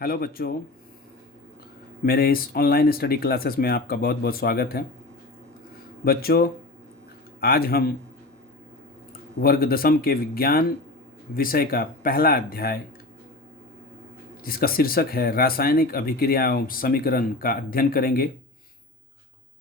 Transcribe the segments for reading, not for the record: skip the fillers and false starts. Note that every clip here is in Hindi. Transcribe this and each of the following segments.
हेलो बच्चों, मेरे इस ऑनलाइन स्टडी क्लासेस में आपका बहुत बहुत स्वागत है। बच्चों, आज हम वर्ग दसम के विज्ञान विषय का पहला अध्याय, जिसका शीर्षक है रासायनिक अभिक्रिया एवं समीकरण, का अध्ययन करेंगे।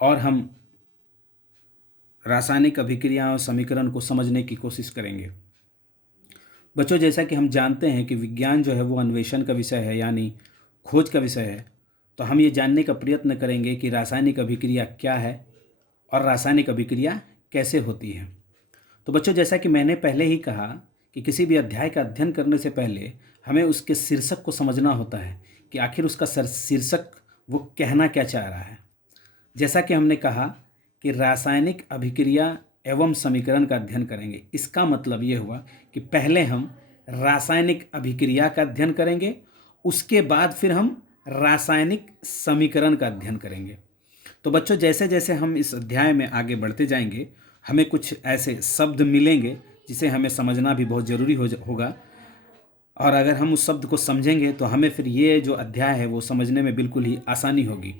और हम रासायनिक अभिक्रिया एवं समीकरण को समझने की कोशिश करेंगे। बच्चों, जैसा कि हम जानते हैं कि विज्ञान जो है वो अन्वेषण का विषय है, यानी खोज का विषय है। तो हम ये जानने का प्रयत्न करेंगे कि रासायनिक अभिक्रिया क्या है और रासायनिक अभिक्रिया कैसे होती है। तो बच्चों, जैसा कि मैंने पहले ही कहा कि किसी भी अध्याय का अध्ययन करने से पहले हमें उसके शीर्षक को समझना होता है कि आखिर उसका शीर्षक वो कहना क्या चाह रहा है। जैसा कि हमने कहा कि रासायनिक अभिक्रिया एवं समीकरण का अध्ययन करेंगे, इसका मतलब ये हुआ कि पहले हम रासायनिक अभिक्रिया का अध्ययन करेंगे, उसके बाद फिर हम रासायनिक समीकरण का अध्ययन करेंगे। तो बच्चों, जैसे जैसे हम इस अध्याय में आगे बढ़ते जाएंगे, हमें कुछ ऐसे शब्द मिलेंगे जिसे हमें समझना भी बहुत ज़रूरी होगा। और अगर हम उस शब्द को समझेंगे तो हमें फिर ये जो अध्याय है वो समझने में बिल्कुल ही आसानी होगी।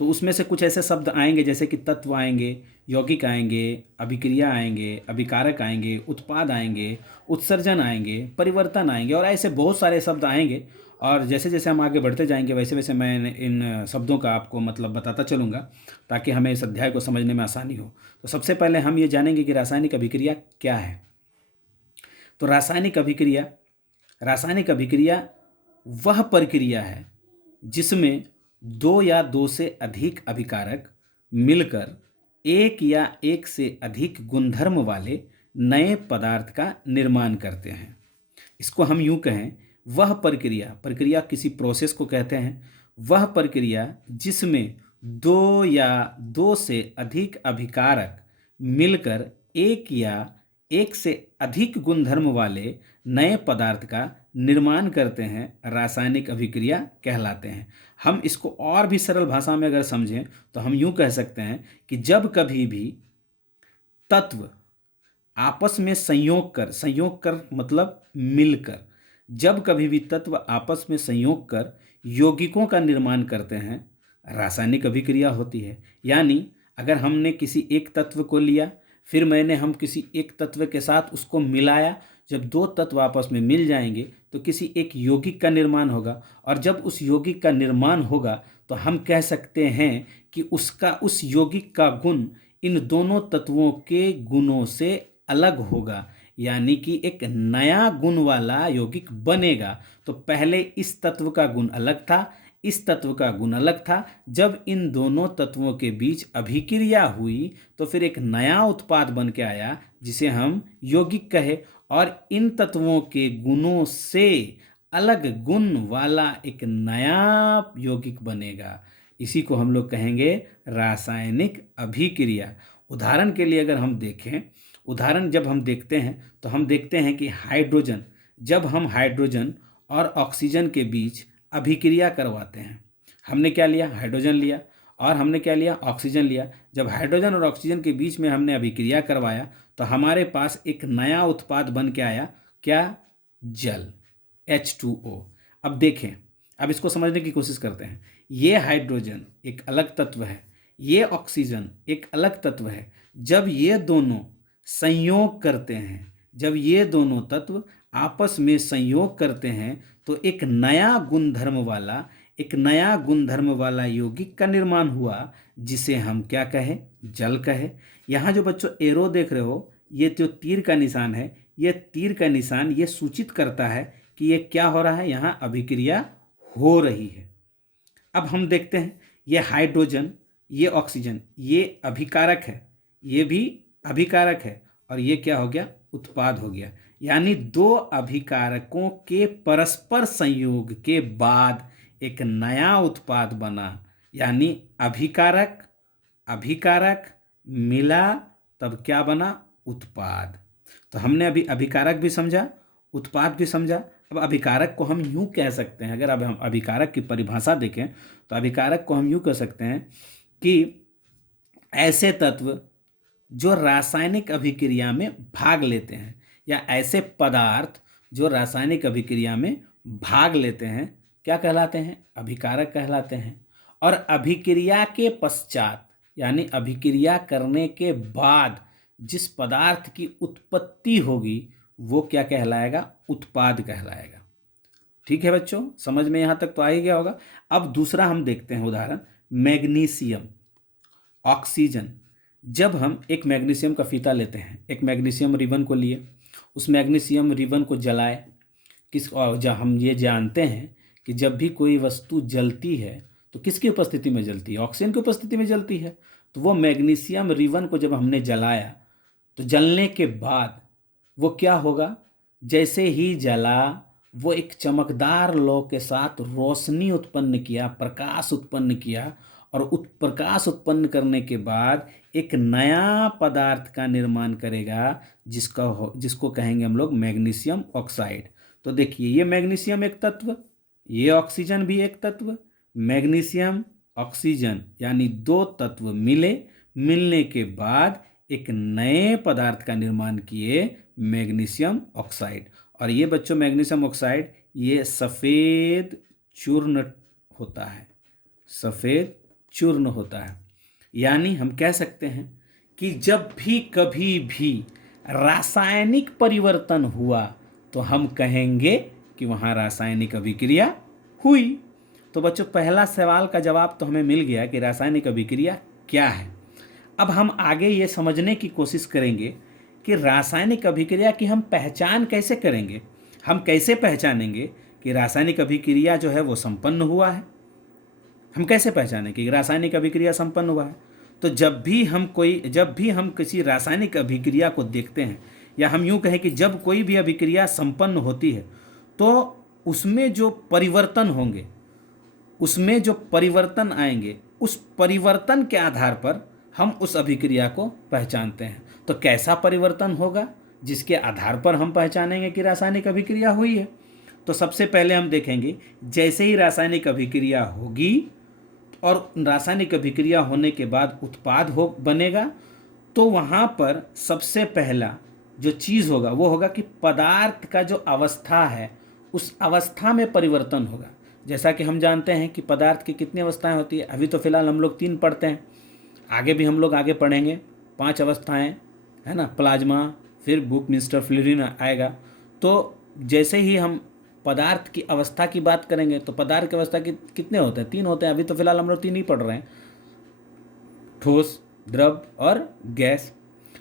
तो उसमें से कुछ ऐसे शब्द आएंगे जैसे कि तत्व आएंगे, यौगिक आएंगे, अभिक्रिया आएंगे, अभिकारक आएंगे, उत्पाद आएंगे, उत्सर्जन आएंगे, परिवर्तन आएंगे, और ऐसे बहुत सारे शब्द आएंगे। और जैसे जैसे हम आगे बढ़ते जाएंगे वैसे वैसे मैं इन शब्दों का आपको मतलब बताता चलूँगा, ताकि हमें इस अध्याय को समझने में आसानी हो। तो सबसे पहले हम ये जानेंगे कि रासायनिक अभिक्रिया क्या है। तो रासायनिक अभिक्रिया वह प्रक्रिया है जिसमें दो या दो से अधिक अभिकारक मिलकर एक या एक से अधिक गुणधर्म वाले नए पदार्थ का निर्माण करते हैं। इसको हम यूं कहें, वह प्रक्रिया किसी प्रोसेस को कहते हैं, वह प्रक्रिया जिसमें दो या दो से अधिक अभिकारक मिलकर एक या एक से अधिक गुणधर्म वाले नए पदार्थ का निर्माण करते हैं, रासायनिक अभिक्रिया कहलाते हैं। हम इसको और भी सरल भाषा में अगर समझें तो हम यूं कह सकते हैं कि जब कभी भी तत्व आपस में संयोग कर मतलब मिलकर, जब कभी भी तत्व आपस में संयोग कर यौगिकों का निर्माण करते हैं, रासायनिक अभिक्रिया होती है। यानी अगर हमने किसी एक तत्व को लिया, फिर मैंने हम किसी एक तत्व के साथ उसको मिलाया, जब दो तत्व आपस में मिल जाएंगे तो किसी एक यौगिक का निर्माण होगा, और जब उस यौगिक का निर्माण होगा तो हम कह सकते हैं कि उस यौगिक का गुण इन दोनों तत्वों के गुणों से अलग होगा, यानी कि एक नया गुण वाला यौगिक बनेगा। तो पहले इस तत्व का गुण अलग था, इस तत्व का गुण अलग था। जब इन दोनों तत्वों के बीच अभिक्रिया हुई तो फिर एक नया उत्पाद बन के आया जिसे हम यौगिक कहे, और इन तत्वों के गुणों से अलग गुण वाला एक नया यौगिक बनेगा। इसी को हम लोग कहेंगे रासायनिक अभिक्रिया। उदाहरण के लिए अगर हम देखें, उदाहरण जब हम देखते हैं तो हम देखते हैं कि हाइड्रोजन, जब हम हाइड्रोजन और ऑक्सीजन के बीच अभिक्रिया करवाते हैं, हमने क्या लिया? हाइड्रोजन लिया। और हमने क्या लिया? ऑक्सीजन लिया। जब हाइड्रोजन और ऑक्सीजन के बीच में हमने अभिक्रिया करवाया तो हमारे पास एक नया उत्पाद बन के आया, क्या? जल, H2O। अब देखें, अब इसको समझने की कोशिश करते हैं। ये हाइड्रोजन एक अलग तत्व है, ये ऑक्सीजन एक अलग तत्व है। जब ये दोनों संयोग करते हैं, जब ये दोनों तत्व आपस में संयोग करते हैं तो एक नया गुणधर्म वाला यौगिक का निर्माण हुआ, जिसे हम क्या कहें? जल कहे। यहाँ जो बच्चों एरो देख रहे हो, ये जो तीर का निशान है, ये तीर का निशान ये सूचित करता है कि ये क्या हो रहा है, यहाँ अभिक्रिया हो रही है। अब हम देखते हैं, ये हाइड्रोजन, ये ऑक्सीजन, ये अभिकारक है, ये भी अभिकारक है, और ये क्या हो गया? उत्पाद हो गया। यानी दो अभिकारकों के परस्पर संयोग के बाद एक नया उत्पाद बना, यानी अभिकारक अभिकारक मिला, तब क्या बना? उत्पाद। तो हमने अभी अभिकारक भी समझा, उत्पाद भी समझा। अब अभिकारक को हम यूं कह सकते हैं, अगर अब हम अभिकारक की परिभाषा देखें तो अभिकारक को हम यूं कह सकते हैं कि ऐसे तत्व जो रासायनिक अभिक्रिया में भाग लेते हैं, या ऐसे पदार्थ जो रासायनिक अभिक्रिया में भाग लेते हैं, क्या कहलाते हैं? अभिकारक कहलाते हैं। और अभिक्रिया के पश्चात यानी अभिक्रिया करने के बाद जिस पदार्थ की उत्पत्ति होगी वो क्या कहलाएगा? उत्पाद कहलाएगा। ठीक है बच्चों, समझ में यहाँ तक तो आ ही गया होगा। अब दूसरा हम देखते हैं उदाहरण, मैग्नीशियम, ऑक्सीजन। जब हम एक मैग्नीशियम का फीता लेते हैं, एक मैग्नीशियम रिबन को लिए, उस मैग्नीशियम रिबन को जलाए, और जब हम ये जानते हैं कि जब भी कोई वस्तु जलती है तो किसकी उपस्थिति में जलती है? ऑक्सीजन की उपस्थिति में जलती है। तो वो मैग्नीशियम रिबन को जब हमने जलाया तो जलने के बाद वो क्या होगा? जैसे ही जला वो एक चमकदार लौ के साथ रोशनी उत्पन्न किया, प्रकाश उत्पन्न किया, और प्रकाश उत्पन्न करने के बाद एक नया पदार्थ का निर्माण करेगा जिसको कहेंगे हम लोग मैग्नीशियम ऑक्साइड। तो देखिए, ये मैग्नीशियम एक तत्व, ये ऑक्सीजन भी एक तत्व, मैग्नीशियम ऑक्सीजन यानी दो तत्व मिलने के बाद एक नए पदार्थ का निर्माण किए, मैग्नीशियम ऑक्साइड। और ये बच्चों मैग्नीशियम ऑक्साइड ये सफ़ेद चूर्ण होता है, सफ़ेद चूर्ण होता है। यानी हम कह सकते हैं कि जब भी कभी भी रासायनिक परिवर्तन हुआ तो हम कहेंगे कि वहाँ रासायनिक अभिक्रिया हुई। तो बच्चों पहला सवाल का जवाब तो हमें मिल गया कि रासायनिक अभिक्रिया क्या है। अब हम आगे ये समझने की कोशिश करेंगे कि रासायनिक अभिक्रिया की हम पहचान कैसे करेंगे। हम कैसे पहचानेंगे कि रासायनिक अभिक्रिया जो है वो संपन्न हुआ है? हम कैसे पहचानें कि रासायनिक अभिक्रिया संपन्न हुआ है? तो जब भी हम किसी रासायनिक अभिक्रिया को देखते हैं, या हम यूँ कहें कि जब कोई भी अभिक्रिया संपन्न होती है तो उसमें जो परिवर्तन होंगे, उसमें जो परिवर्तन आएंगे, उस परिवर्तन के आधार पर हम उस अभिक्रिया को पहचानते हैं। तो कैसा परिवर्तन होगा जिसके आधार पर हम पहचानेंगे कि रासायनिक अभिक्रिया हुई है? तो सबसे पहले हम देखेंगे, जैसे ही रासायनिक अभिक्रिया होगी और रासायनिक अभिक्रिया होने के बाद उत्पाद बनेगा, तो वहाँ पर सबसे पहला जो चीज़ होगा वो होगा कि पदार्थ का जो अवस्था है उस अवस्था में परिवर्तन होगा। जैसा कि हम जानते हैं कि पदार्थ की कितनी अवस्थाएं होती है। अभी तो फिलहाल हम लोग 3 पढ़ते हैं, आगे भी हम लोग आगे पढ़ेंगे 5 अवस्थाएं, है ना। प्लाज्मा, फिर बुकमिंस्टर फ्लोरीन आएगा। तो जैसे ही हम पदार्थ की अवस्था की बात करेंगे तो पदार्थ की अवस्था कितने होते हैं? 3 होते हैं। अभी तो फिलहाल हम लोग 3 ही पढ़ रहे हैं, ठोस, द्रव और गैस।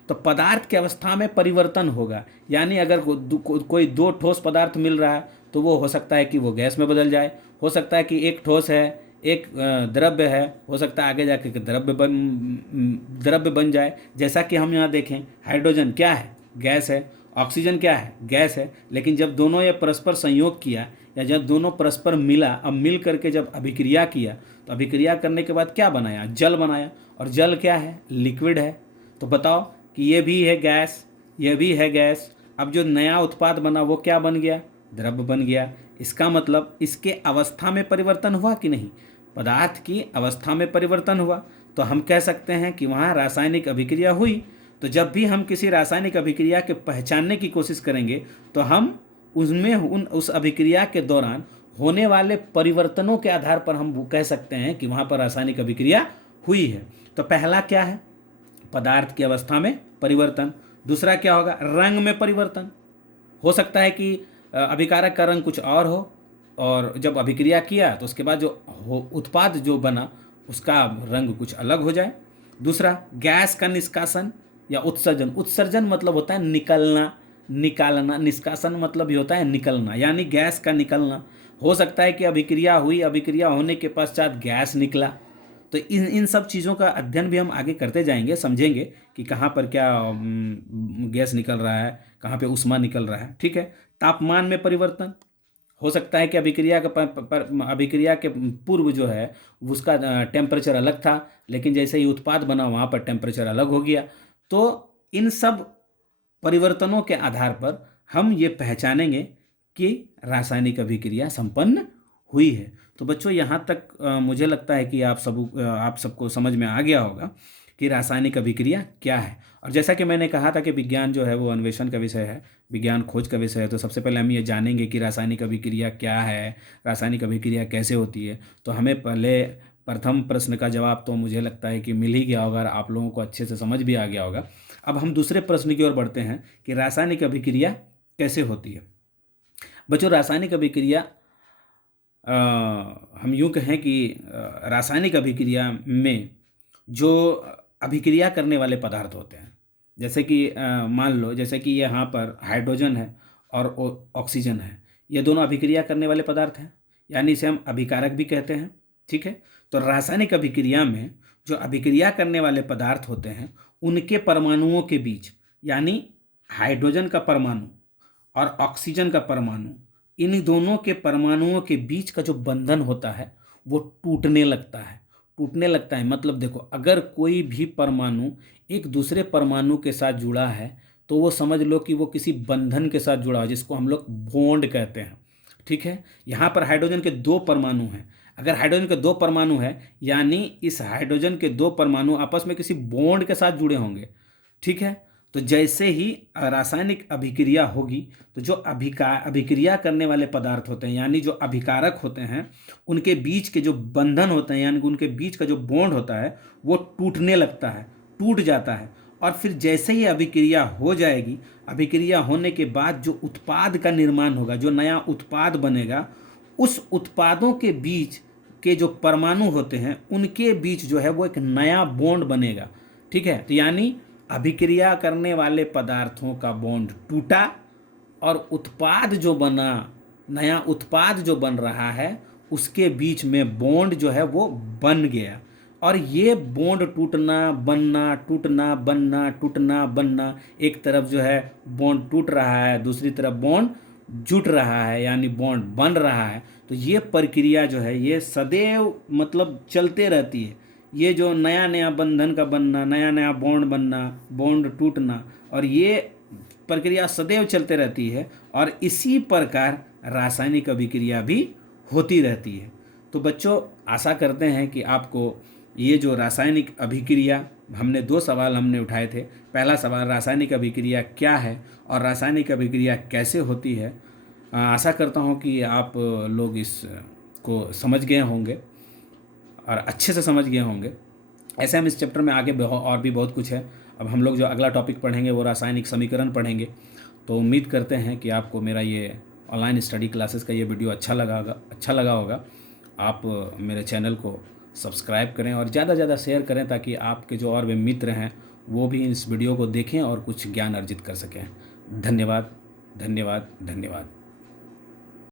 तो पदार्थ की अवस्था में परिवर्तन होगा, यानी अगर कोई 2 ठोस पदार्थ मिल रहा है तो वो हो सकता है कि वो गैस में बदल जाए, हो सकता है कि एक ठोस है एक द्रव्य है, हो सकता है आगे जाके द्रव्य बन जाए। जैसा कि हम यहाँ देखें, हाइड्रोजन क्या है? गैस है। ऑक्सीजन क्या है? गैस है। लेकिन जब दोनों ये परस्पर संयोग किया या जब दोनों परस्पर मिला, अब मिल करके जब अभिक्रिया किया तो अभिक्रिया करने के बाद क्या बनाया? जल बनाया। और जल क्या है? लिक्विड है। तो बताओ कि ये भी है गैस, ये भी है गैस। अब जो नया उत्पाद बना वो क्या बन गया? द्रव्य बन गया। इसका मतलब इसके अवस्था में परिवर्तन हुआ कि नहीं? पदार्थ की अवस्था में परिवर्तन हुआ, तो हम कह सकते हैं कि वहाँ रासायनिक अभिक्रिया हुई। तो जब भी हम किसी रासायनिक अभिक्रिया के पहचानने की कोशिश करेंगे तो हम उस अभिक्रिया के दौरान होने वाले परिवर्तनों के आधार पर हम कह सकते हैं कि वहाँ पर रासायनिक अभिक्रिया हुई है। तो पहला क्या है? पदार्थ की अवस्था में परिवर्तन। दूसरा क्या होगा? रंग में परिवर्तन। हो सकता है कि अभिकारक का रंग कुछ और हो, और जब अभिक्रिया किया तो उसके बाद जो उत्पाद जो बना उसका रंग कुछ अलग हो जाए। दूसरा, गैस का निष्कासन या उत्सर्जन। उत्सर्जन मतलब होता है निकलना, निकालना। निष्कासन मतलब ही होता है निकलना, यानी गैस का निकलना। हो सकता है कि अभिक्रिया हुई, अभिक्रिया होने के पश्चात गैस निकला। तो इन सब चीज़ों का अध्ययन भी हम आगे करते जाएंगे, समझेंगे कि कहाँ पर क्या गैस निकल रहा है, कहाँ पे ऊष्मा निकल रहा है। ठीक है। तापमान में परिवर्तन। हो सकता है कि अभिक्रिया के पूर्व जो है उसका टेम्परेचर अलग था, लेकिन जैसे ही उत्पाद बना वहाँ पर टेम्परेचर अलग हो गया। तो इन सब परिवर्तनों के आधार पर हम ये पहचानेंगे कि रासायनिक अभिक्रिया संपन्न हुई है। तो बच्चों यहाँ तक मुझे लगता है कि आप सबको समझ में आ गया होगा कि रासायनिक अभिक्रिया क्या है। और जैसा कि मैंने कहा था कि विज्ञान जो है वो अन्वेषण का विषय है, विज्ञान खोज का विषय है, तो सबसे पहले हम ये जानेंगे कि रासायनिक अभिक्रिया क्या है, रासायनिक अभिक्रिया कैसे होती है। तो हमें पहले प्रथम प्रश्न का जवाब तो मुझे लगता है कि मिल ही गया होगा और आप लोगों को अच्छे से समझ भी आ गया होगा। अब हम दूसरे प्रश्न की ओर बढ़ते हैं कि रासायनिक अभिक्रिया कैसे होती है। बच्चों, रासायनिक अभिक्रिया अ, हम यूँ कहें कि रासायनिक अभिक्रिया में जो अभिक्रिया करने वाले पदार्थ होते हैं, जैसे कि मान लो जैसे कि यहाँ पर हाइड्रोजन है और ऑक्सीजन है, ये दोनों अभिक्रिया करने वाले पदार्थ हैं, यानी इसे हम अभिकारक भी कहते हैं। ठीक है, तो रासायनिक अभिक्रिया में जो अभिक्रिया करने वाले पदार्थ होते हैं उनके परमाणुओं के बीच, यानी हाइड्रोजन का परमाणु और ऑक्सीजन का परमाणु, इन दोनों के परमाणुओं के बीच का जो बंधन होता है वो टूटने लगता है। टूटने लगता है मतलब देखो, अगर कोई भी परमाणु एक दूसरे परमाणु के साथ जुड़ा है तो वो समझ लो कि वो किसी बंधन के साथ जुड़ा है, जिसको हम लोग बॉन्ड कहते हैं। ठीक है, यहाँ पर हाइड्रोजन के दो परमाणु हैं। अगर हाइड्रोजन के दो परमाणु है यानी इस हाइड्रोजन के दो परमाणु आपस में किसी बॉन्ड के साथ जुड़े होंगे। ठीक है, तो जैसे ही रासायनिक अभिक्रिया होगी तो जो अभिक्रिया करने वाले पदार्थ होते हैं यानी जो अभिकारक होते हैं, उनके बीच के जो बंधन होते हैं यानी उनके बीच का जो बॉन्ड होता है वो टूटने लगता है, टूट जाता है। और फिर जैसे ही अभिक्रिया हो जाएगी, अभिक्रिया होने के बाद जो उत्पाद का निर्माण होगा, जो नया उत्पाद बनेगा, उस उत्पादों के बीच के जो परमाणु होते हैं उनके बीच जो है वो एक नया बॉन्ड बनेगा। ठीक है, तो यानी अभिक्रिया करने वाले पदार्थों का बॉन्ड टूटा और उत्पाद जो बना, नया उत्पाद जो बन रहा है, उसके बीच में बॉन्ड जो है वो बन गया। और ये बॉन्ड टूटना बनना, टूटना बनना, टूटना बनना, एक तरफ जो है बॉन्ड टूट रहा है, दूसरी तरफ बॉन्ड जुट रहा है यानी बॉन्ड बन रहा है। तो ये प्रक्रिया जो है ये सदैव मतलब चलते रहती है। ये जो नया नया बंधन का बनना, नया नया बॉन्ड बनना, बॉन्ड टूटना, और ये प्रक्रिया सदैव चलते रहती है। और इसी प्रकार रासायनिक अभिक्रिया भी होती रहती है। तो बच्चों, आशा करते हैं कि आपको ये जो रासायनिक अभिक्रिया, हमने दो सवाल हमने उठाए थे। पहला सवाल रासायनिक अभिक्रिया क्या है और रासायनिक अभिक्रिया कैसे होती है। आशा करता हूँ कि आप लोग इसको समझ गए होंगे और अच्छे से समझ गए होंगे। ऐसे हम इस चैप्टर में आगे और भी बहुत कुछ है। अब हम लोग जो अगला टॉपिक पढ़ेंगे वो रासायनिक समीकरण पढ़ेंगे। तो उम्मीद करते हैं कि आपको मेरा ये ऑनलाइन स्टडी क्लासेस का ये वीडियो अच्छा लगा होगा। आप मेरे चैनल को सब्सक्राइब करें और ज़्यादा से ज़्यादा शेयर करें ताकि आपके जो और भी मित्र हैं वो भी इस वीडियो को देखें और कुछ ज्ञान अर्जित कर सकें। धन्यवाद, धन्यवाद, धन्यवाद।